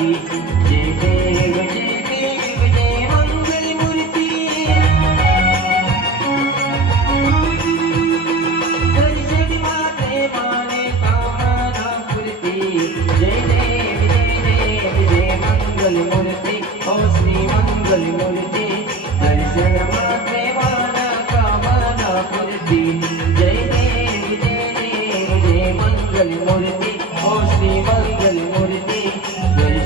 मूर्ती जय देव जय मंगल मूर्ती दर्शन माते माने कामना मूर्ती जय देव जय मंगल मूर्ती ओ श्री मंगल मूर्ती